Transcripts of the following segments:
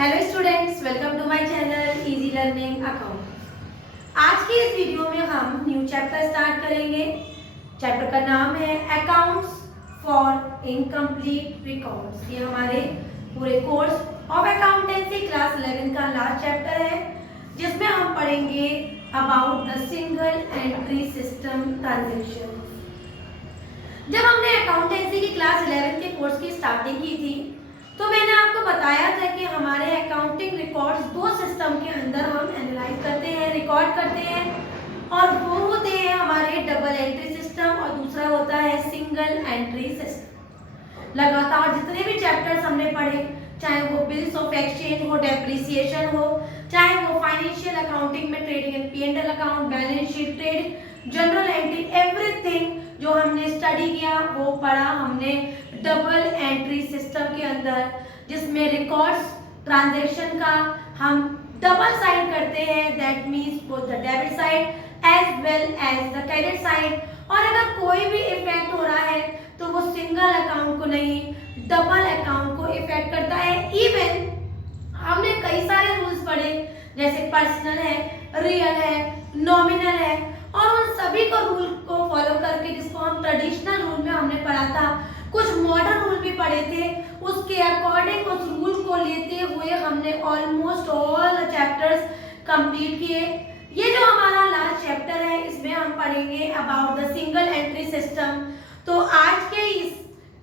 Hello students, welcome to my channel easy learning account. आज की इस वीडियो में हम न्यू चैप्टर स्टार्ट करेंगे। चैप्टर का नाम है अकाउंट्स फॉर इनकम्प्लीट रिकॉर्ड्स। ये हमारे पूरे कोर्स ऑफ अकाउंटेंसी क्लास 11 का लास्ट चैप्टर है, जिसमें हम पढ़ेंगे about the single entry system transaction. जब हमने अकाउंटेंसी की क्लास 11 के कोर्स की स्टार्टिंग की थी तो मैंने आपको बताया था कि हमारे अकाउंटिंग रिकॉर्ड्स दो सिस्टम के अंदर हम एनालाइज करते हैं, रिकॉर्ड करते हैं, और वो होते हैं हमारे डबल एंट्री सिस्टम और दूसरा होता है सिंगल एंट्री सिस्टम। लगातार जितने भी चैप्टर्स हमने पढ़े, चाहे वो बिल्स ऑफ एक्सचेंज हो, डेप्रिसिएशन हो, चाहे वो फाइनेंशियल अकाउंटिंग में trading and P&L account, balance sheet, trade, general entry, everything जो हमने स्टडी किया वो पढ़ा हमने डबल एंट्री सिस्टम के अंदर, जिसमें रिकॉर्ड्स ट्रांजैक्शन का हम डबल साइड करते हैं, that means both the debit side as well as the credit side. और अगर कोई भी इफेक्ट हो रहा है तो वो सिंगल अकाउंट को नहीं, डबल अकाउंट को इफेक्ट करता है। इवन हमने कई सारे रूल्स पढ़े, जैसे पर्सनल है, रियल है, नॉमिनल है, और उन सभी को रूल को फॉलो करके, जिसको हम ट्रेडिशनल रूल में हमने पढ़ा था, कुछ मॉडर्न रूल भी पढ़े थे, उसके अकॉर्डिंग उस रूल को लेते हुए हमने almost all the chapters complete किए। ये जो हमारा लास्ट चैप्टर है, इसमें हम पढ़ेंगे about the single entry system. तो आज के इस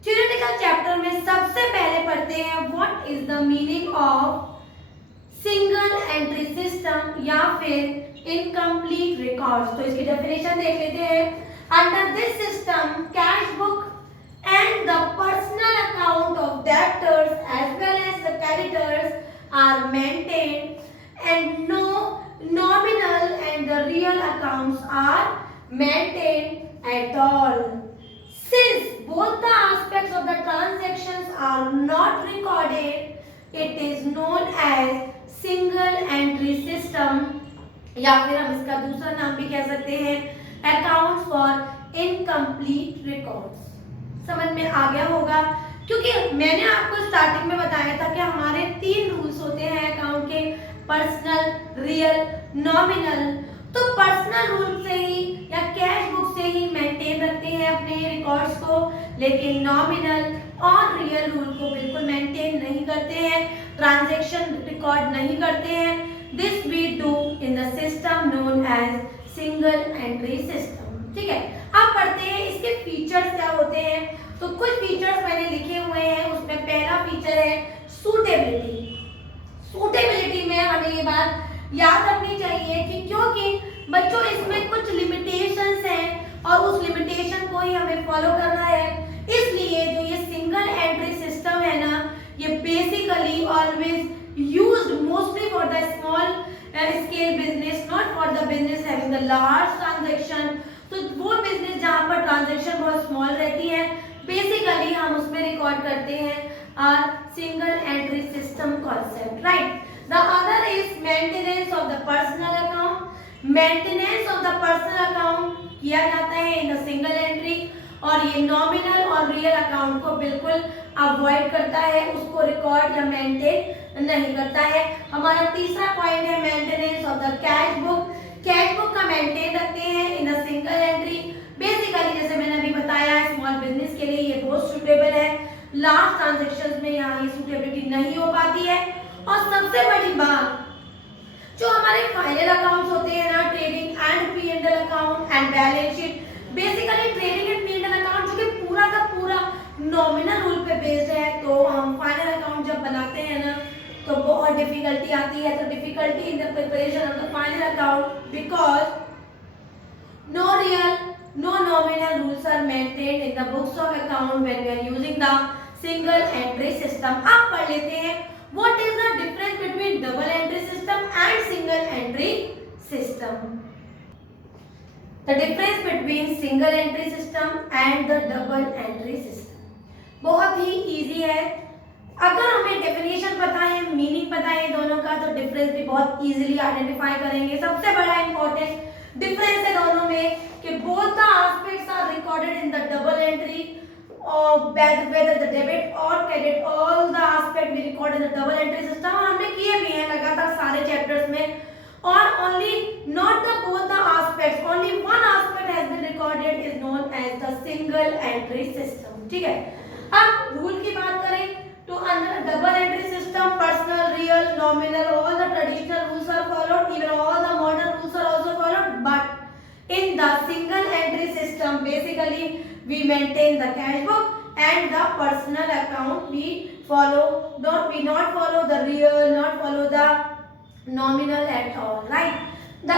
थ्योरेटिकल चैप्टर में सबसे पहले पढ़ते हैं what is the meaning of single entry system या फिर इनकम्प्लीट रिकॉर्ड्स। तो इसकी डेफिनेशन देख लेते हैं। Under this system cash book and the personal account of debtors as well as the creditors are maintained and no nominal and the real accounts are maintained at all. Since both the aspects of the transactions are not recorded, it is known as single entry system, या फिर हम इसका दूसरा नाम भी कह सकते हैं accounts for incomplete records। समझ में आ गया होगा, क्योंकि मैंने आपको स्टार्टिंग में बताया था कि हमारे तीन रूल्स होते हैं अकाउंट के, पर्सनल, रियल, नॉमिनल। तो पर्सनल रूल से ही या कैश बुक से ही मेंटेन रखते हैं अपने रिकॉर्ड्स को, लेकिन नॉमिनल और रियल रूल को बिल्कुल मेंटेन नहीं करते हैं, ट्रांजैक्शन रिकॉर्ड नहीं करते हैं। This we do in the system known as single entry system. ठीक है, अब पढ़ते हैं इसके फीचर्स क्या होते हैं। तो कुछ फीचर्स मैंने लिखे हुए हैं, उसमें पहला फीचर है सूटेबिलिटी। सूटेबिलिटी में हमें ये बात याद रखनी चाहिए कि क्योंकि बच्चों इसमें कुछ लिमिटेशंस हैं और उस लिमिटेशन को ही हमें फॉलो करना है, इसलिए जो ये सिंगल एंट्री सिस्टम है ना, ये basically always used mostly for the small scale business, not for the business having the large transaction. तो वो बिजनेस जहां पर ट्रांजैक्शन बहुत स्मॉल रहती है, बेसिकली हम उसमें रिकॉर्ड करते हैं single entry system concept, right. The other is maintenance of the personal account. Maintenance of the personal account किया जाता है इन द सिंगल एंट्री, और ये नॉमिनल और रियल अकाउंट को बिल्कुल अवॉइड करता है, उसको रिकॉर्ड या मेंटेन नहीं करता है। हमारा तीसरा पॉइंट है maintenance of the cash book. Cash book का मेंटेन रखते हैं इन अ सिंगल एंट्री। बेसिकली जैसे मैंने अभी बताया, स्मॉल बिजनेस के लिए ये बहुत सूटेबल है, लार्ज ट्रांजैक्शंस में यहाँ ये सूटेबिलिटी नहीं हो पाती है। और सबसे बड़ी बात, जो हमारे फाइनल अकाउंट्स होते हैं ना, trading and P&L account and balance sheet, basically trading and P&L account जो कि पूरा का पूरा नॉमिनल रूल पे बेस्ड है, तो हम फाइनल अकाउंट जब बनाते हैं ना तो बहुत डिफिकल्टी आती है। तो difficulty in the preparation of the final account because no real, no nominal rules are maintained in the books of account when we are using the single entry system. अब पढ़ लेते हैं what is the difference between double entry system and single entry system. The difference between single entry system and the double entry system बहुत ही easy है। अगर हमें definition पता है, मीनिंग पता है दोनों का, तो डिफरेंस भी बहुत इजीली आइडेंटिफाई करेंगे। सबसे बड़ा इंपॉर्टेंट डिफरेंस है दोनों में कि both the aspects are recorded in the double entry, or whether the debit or credit, all the aspect we record in the double entry system। और हमने only not the both the aspects, only one aspect has been recorded is known as the single entry system. ठीक है, अब rule की बात करें तो under double entry system, personal, real, nominal, all the traditional rules are followed, even all the modern rules are also followed. But in the single entry system, basically we maintain the cash book and the personal account we follow. We not follow the real, not follow the nominal at all, right? The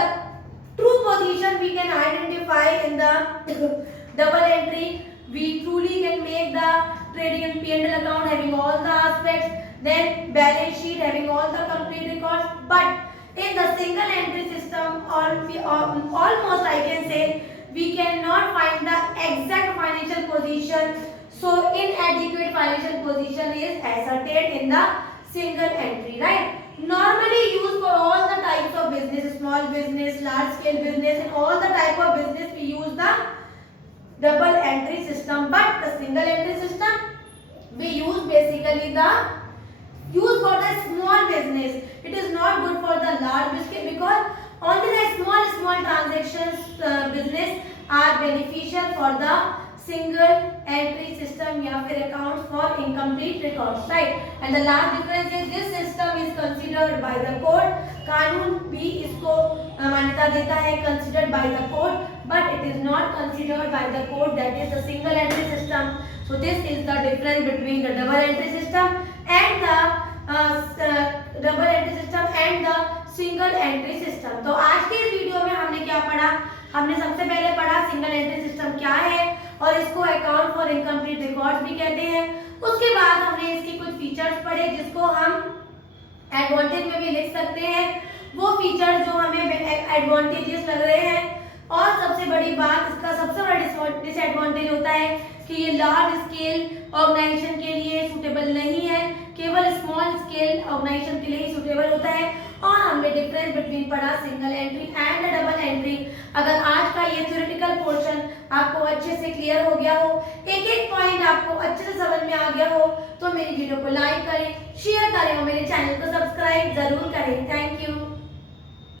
true position we can identify in the double entry. We truly can make the trading and P&L account having all the aspects, then balance sheet having all the complete records. But in the single entry system, almost I can say we cannot find the exact financial position. So inadequate financial position is ascertained in the single entry, right? Normally used for all the types of business, small business, large scale business, and all the type of business we use the double entry system. But the single entry system we use basically the use for the small business. It is not good for the large business because only the small transactions business are beneficial for the single entry system या फिर accounts for incomplete records, right? And the last difference is this system is considered by the court. कानून भी इसको मान्यता देता है, considered by the court, but it is not considered by the court, that is the single entry system. So this is the difference between the double entry system and the double entry system and the single entry system. तो आज के इस video में हमने क्या पढ़ा? हमने सबसे पहले पढ़ा सिंगल एंट्री सिस्टम क्या है और इसको अकाउंट फॉर इनकम्प्लीट रिकॉर्ड्स भी कहते हैं। उसके बाद हमने इसके कुछ फीचर्स पढ़े जिसको हम एडवांटेज में भी लिख सकते हैं, वो फीचर जो हमें एडवांटेजेस लग रहे हैं। और सबसे बड़ी बात, इसका सबसे बड़ा डिसएडवांटेज होता है कि ये लार्ज स्केल ऑर्गेनाइजेशन के लिए सूटेबल नहीं है, केवल स्मॉल स्केल ऑर्गेनाइजेशन के लिए ही सूटेबल होता है। और हमने डिफरेंस बिटवीन पढ़ा single entry and double entry. अगर आज का ये थ्योरेटिकल पोर्शन आपको अच्छे से क्लियर हो गया हो, एक एक पॉइंट आपको अच्छे से समझ में आ गया हो, तो मेरी वीडियो को लाइक करें, शेयर करें और मेरे चैनल को सब्सक्राइब जरूर करें। Thank you.